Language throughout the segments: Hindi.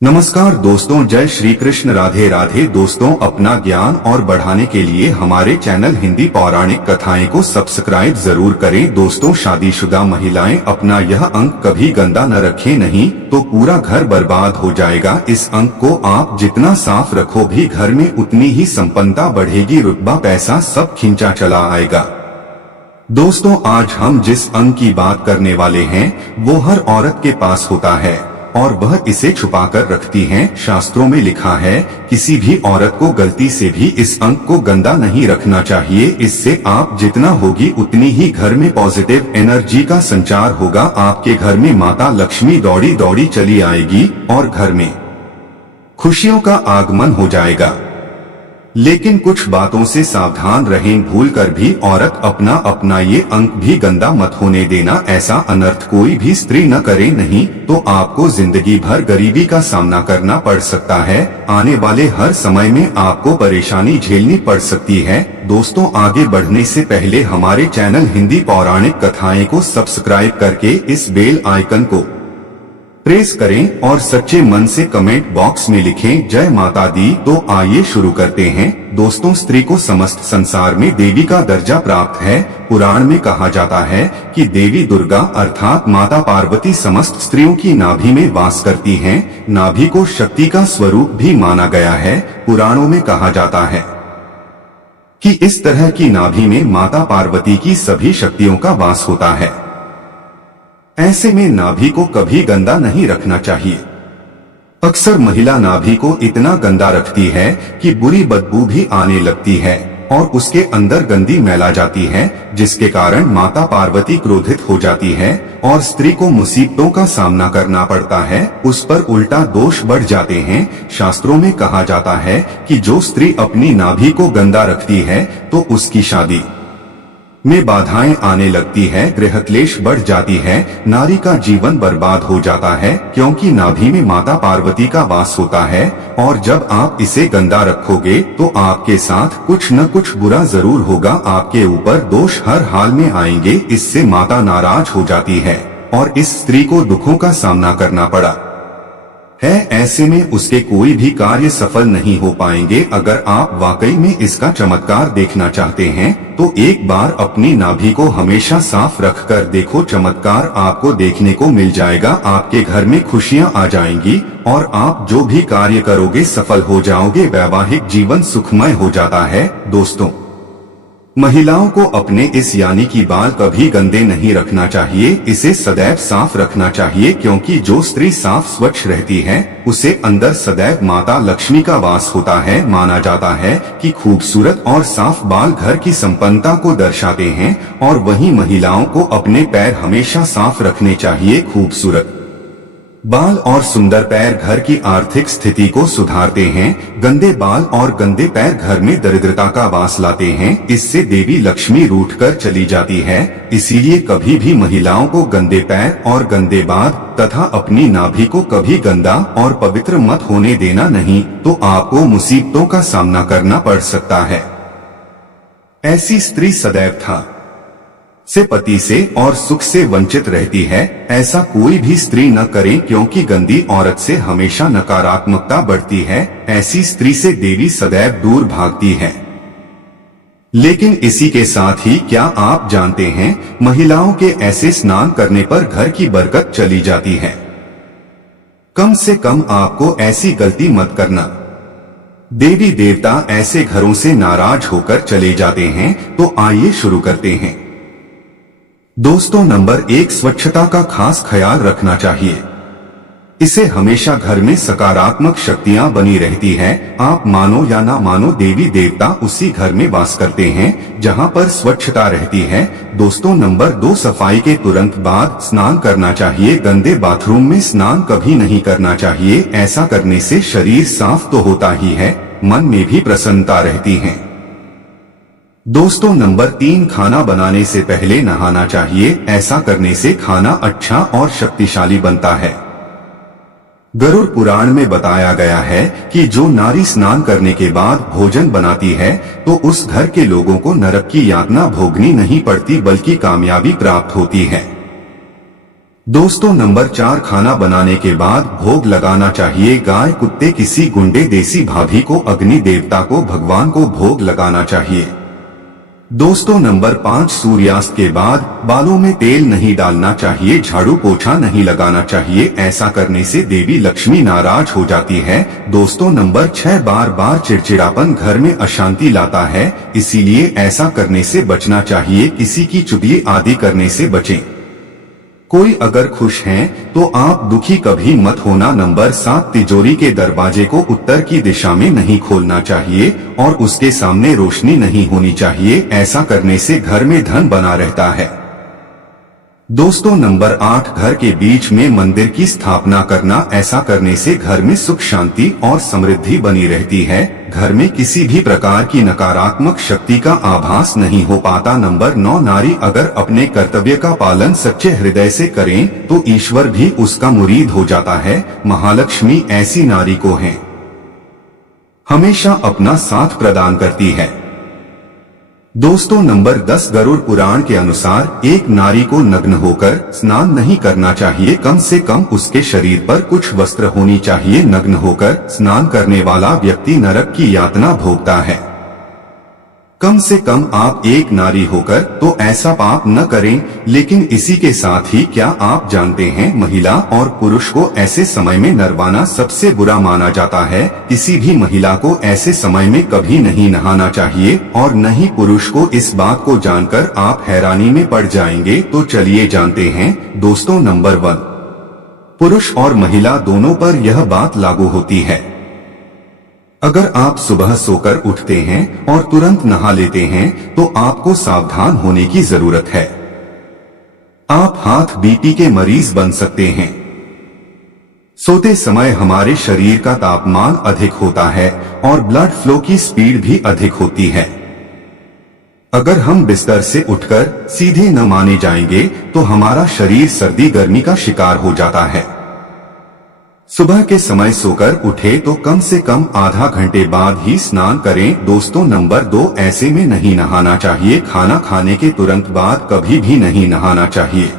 नमस्कार दोस्तों, जय श्री कृष्ण, राधे राधे। दोस्तों, अपना ज्ञान और बढ़ाने के लिए हमारे चैनल हिंदी पौराणिक कथाएं को सब्सक्राइब जरूर करें। दोस्तों, शादीशुदा महिलाएं अपना यह अंक कभी गंदा न रखें, नहीं तो पूरा घर बर्बाद हो जाएगा। इस अंक को आप जितना साफ रखो भी घर में उतनी ही संपन्नता बढ़ेगी, रुतबा पैसा सब खींचा चला आएगा। दोस्तों, आज हम जिस अंक की बात करने वाले हैं वो हर औरत के पास होता है और वह इसे छुपाकर रखती हैं। शास्त्रों में लिखा है, किसी भी औरत को गलती से भी इस अंक को गंदा नहीं रखना चाहिए। इससे आप जितना होगी उतनी ही घर में पॉजिटिव एनर्जी का संचार होगा। आपके घर में माता लक्ष्मी दौड़ी दौड़ी चली आएगी और घर में खुशियों का आगमन हो जाएगा। लेकिन कुछ बातों से सावधान रहें, भूल कर भी औरत अपना ये अंक भी गंदा मत होने देना। ऐसा अनर्थ कोई भी स्त्री न करे, नहीं तो आपको जिंदगी भर गरीबी का सामना करना पड़ सकता है। आने वाले हर समय में आपको परेशानी झेलनी पड़ सकती है। दोस्तों, आगे बढ़ने से पहले हमारे चैनल हिंदी पौराणिक कथाएं को सब्सक्राइब करके इस बेल आइकन को प्रेस करें और सच्चे मन से कमेंट बॉक्स में लिखें जय माता दी। तो आइए शुरू करते हैं। दोस्तों, स्त्री को समस्त संसार में देवी का दर्जा प्राप्त है। पुराण में कहा जाता है कि देवी दुर्गा अर्थात माता पार्वती समस्त स्त्रियों की नाभि में वास करती हैं। नाभि को शक्ति का स्वरूप भी माना गया है। पुराणों में कहा जाता है कि इस तरह की नाभि में माता पार्वती की सभी शक्तियों का वास होता है। ऐसे में नाभि को कभी गंदा नहीं रखना चाहिए। अक्सर महिला नाभि को इतना गंदा रखती है कि बुरी बदबू भी आने लगती है और उसके अंदर गंदी मैला जाती है, जिसके कारण माता पार्वती क्रोधित हो जाती है और स्त्री को मुसीबतों का सामना करना पड़ता है। उस पर उल्टा दोष बढ़ जाते हैं। शास्त्रों में कहा जाता है कि जो स्त्री अपनी नाभि को गंदा रखती है तो उसकी शादी में बाधाएं आने लगती है, गृह क्लेश बढ़ जाती है, नारी का जीवन बर्बाद हो जाता है, क्योंकि नाभि में माता पार्वती का वास होता है। और जब आप इसे गंदा रखोगे तो आपके साथ कुछ न कुछ बुरा जरूर होगा। आपके ऊपर दोष हर हाल में आएंगे। इससे माता नाराज हो जाती है और इस स्त्री को दुखों का सामना करना पड़ा है। ऐसे में उसके कोई भी कार्य सफल नहीं हो पाएंगे। अगर आप वाकई में इसका चमत्कार देखना चाहते हैं तो एक बार अपनी नाभि को हमेशा साफ रखकर देखो, चमत्कार आपको देखने को मिल जाएगा। आपके घर में खुशियां आ जाएंगी और आप जो भी कार्य करोगे सफल हो जाओगे। वैवाहिक जीवन सुखमय हो जाता है। दोस्तों, महिलाओं को अपने इस यानी कि बाल कभी गंदे नहीं रखना चाहिए, इसे सदैव साफ रखना चाहिए, क्योंकि जो स्त्री साफ स्वच्छ रहती है उसे अंदर सदैव माता लक्ष्मी का वास होता है। माना जाता है कि खूबसूरत और साफ बाल घर की संपन्नता को दर्शाते हैं और वहीं महिलाओं को अपने पैर हमेशा साफ रखने चाहिए। खूबसूरत बाल और सुंदर पैर घर की आर्थिक स्थिति को सुधारते हैं। गंदे बाल और गंदे पैर घर में दरिद्रता का वास लाते हैं। इससे देवी लक्ष्मी रूठकर चली जाती है। इसीलिए कभी भी महिलाओं को गंदे पैर और गंदे बाल तथा अपनी नाभि को कभी गंदा और पवित्र मत होने देना, नहीं तो आपको मुसीबतों का सामना करना पड़ सकता है। ऐसी स्त्री सदैव से पति से और सुख से वंचित रहती है। ऐसा कोई भी स्त्री न करे, क्योंकि गंदी औरत से हमेशा नकारात्मकता बढ़ती है। ऐसी स्त्री से देवी सदैव दूर भागती है। लेकिन इसी के साथ ही क्या आप जानते हैं, महिलाओं के ऐसे स्नान करने पर घर की बरकत चली जाती है। कम से कम आपको ऐसी गलती मत करना। देवी देवता ऐसे घरों से नाराज होकर चले जाते हैं। तो आइए शुरू करते हैं। दोस्तों, नंबर 1, स्वच्छता का खास ख्याल रखना चाहिए। इसे हमेशा घर में सकारात्मक शक्तियां बनी रहती है। आप मानो या ना मानो, देवी देवता उसी घर में वास करते हैं जहां पर स्वच्छता रहती है। दोस्तों, नंबर 2, सफाई के तुरंत बाद स्नान करना चाहिए। गंदे बाथरूम में स्नान कभी नहीं करना चाहिए। ऐसा करने से शरीर साफ तो होता ही है, मन में भी प्रसन्नता रहती है। दोस्तों, नंबर 3, खाना बनाने से पहले नहाना चाहिए। ऐसा करने से खाना अच्छा और शक्तिशाली बनता है। गरुड़ पुराण में बताया गया है कि जो नारी स्नान करने के बाद भोजन बनाती है तो उस घर के लोगों को नरक की यातना भोगनी नहीं पड़ती, बल्कि कामयाबी प्राप्त होती है। दोस्तों नंबर 4, खाना बनाने के बाद भोग लगाना चाहिए। गाय, कुत्ते, किसी गुंडे, देसी भाभी को, अग्नि देवता को, भगवान को भोग लगाना चाहिए। दोस्तों नंबर 5, सूर्यास्त के बाद बालों में तेल नहीं डालना चाहिए, झाड़ू पोछा नहीं लगाना चाहिए। ऐसा करने से देवी लक्ष्मी नाराज हो जाती है। दोस्तों नंबर 6, बार बार चिड़चिड़ापन घर में अशांति लाता है, इसीलिए ऐसा करने से बचना चाहिए। किसी की चुगली आदि करने से बचें। कोई अगर खुश हैं तो आप दुखी कभी मत होना। नंबर 7, तिजोरी के दरवाजे को उत्तर की दिशा में नहीं खोलना चाहिए और उसके सामने रोशनी नहीं होनी चाहिए। ऐसा करने से घर में धन बना रहता है। दोस्तों नंबर 8, घर के बीच में मंदिर की स्थापना करना। ऐसा करने से घर में सुख, शांति और समृद्धि बनी रहती है। घर में किसी भी प्रकार की नकारात्मक शक्ति का आभास नहीं हो पाता। नंबर 9, नारी अगर अपने कर्तव्य का पालन सच्चे हृदय से करें तो ईश्वर भी उसका मुरीद हो जाता है। महालक्ष्मी ऐसी नारी को है हमेशा अपना साथ प्रदान करती है। दोस्तों नंबर 10, गरुड़ पुराण के अनुसार एक नारी को नग्न होकर स्नान नहीं करना चाहिए। कम से कम उसके शरीर पर कुछ वस्त्र होनी चाहिए। नग्न होकर स्नान करने वाला व्यक्ति नरक की यातना भोगता है। कम से कम आप एक नारी होकर तो ऐसा पाप न करें। लेकिन इसी के साथ ही क्या आप जानते हैं, महिला और पुरुष को ऐसे समय में नरवाना सबसे बुरा माना जाता है। किसी भी महिला को ऐसे समय में कभी नहीं नहाना चाहिए और न ही पुरुष को। इस बात को जानकर आप हैरानी में पड़ जाएंगे। तो चलिए जानते हैं। दोस्तों नंबर 1, पुरुष और महिला दोनों पर यह बात लागू होती है। अगर आप सुबह सोकर उठते हैं और तुरंत नहा लेते हैं तो आपको सावधान होने की जरूरत है। आप हाथ बीपी के मरीज बन सकते हैं। सोते समय हमारे शरीर का तापमान अधिक होता है और ब्लड फ्लो की स्पीड भी अधिक होती है। अगर हम बिस्तर से उठकर सीधे न माने जाएंगे तो हमारा शरीर सर्दी गर्मी का शिकार हो जाता है। सुबह के समय सोकर उठे तो कम से कम आधा घंटे बाद ही स्नान करें। दोस्तों नंबर 2, ऐसे में नहीं नहाना चाहिए। खाना खाने के तुरंत बाद कभी भी नहीं नहाना चाहिए।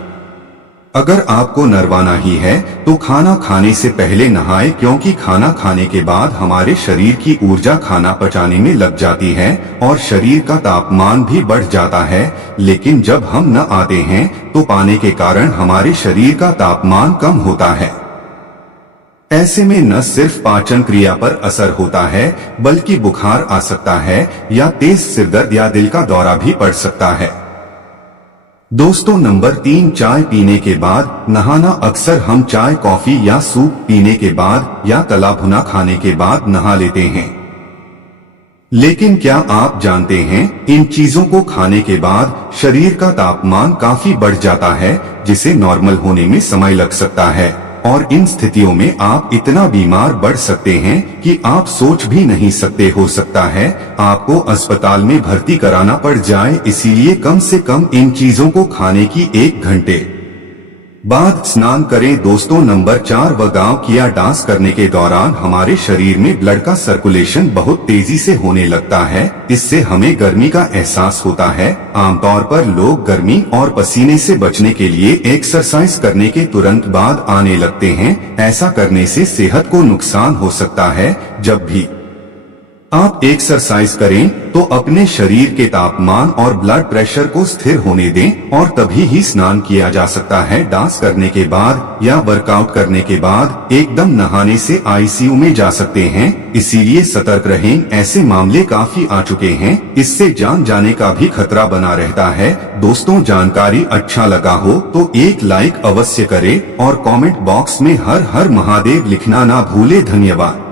अगर आपको नरवाना ही है तो खाना खाने से पहले नहाए, क्योंकि खाना खाने के बाद हमारे शरीर की ऊर्जा खाना पचाने में लग जाती है और शरीर का तापमान भी बढ़ जाता है। लेकिन जब हम न आते हैं तो पाने के कारण हमारे शरीर का तापमान कम होता है। ऐसे में न सिर्फ पाचन क्रिया पर असर होता है बल्कि बुखार आ सकता है या तेज सिरदर्द या दिल का दौरा भी पड़ सकता है। दोस्तों नंबर 3, चाय पीने के बाद नहाना। अक्सर हम चाय, कॉफी या सूप पीने के बाद या तला भुना खाने के बाद नहा लेते हैं। लेकिन क्या आप जानते हैं, इन चीजों को खाने के बाद शरीर का तापमान काफी बढ़ जाता है, जिसे नॉर्मल होने में समय लग सकता है और इन स्थितियों में आप इतना बीमार पड़ सकते हैं कि आप सोच भी नहीं सकते। हो सकता है आपको अस्पताल में भर्ती कराना पड़ जाए। इसीलिए कम से कम इन चीजों को खाने की 1 घंटे बाद स्नान करें। दोस्तों नंबर 4, गाँव किया डांस करने के दौरान हमारे शरीर में ब्लड का सर्कुलेशन बहुत तेजी से होने लगता है। इससे हमें गर्मी का एहसास होता है। आमतौर पर लोग गर्मी और पसीने से बचने के लिए एक्सरसाइज करने के तुरंत बाद आने लगते हैं। ऐसा करने से सेहत को नुकसान हो सकता है। जब भी आप एक्सरसाइज करें तो अपने शरीर के तापमान और ब्लड प्रेशर को स्थिर होने दें और तभी ही स्नान किया जा सकता है। डांस करने के बाद या वर्कआउट करने के बाद एकदम नहाने से आईसीयू में जा सकते हैं। इसीलिए सतर्क रहें। ऐसे मामले काफी आ चुके हैं। इससे जान जाने का भी खतरा बना रहता है। दोस्तों जानकारी अच्छा लगा हो तो एक लाइक अवश्य करें और कमेंट बॉक्स में हर हर महादेव लिखना ना भूले। धन्यवाद।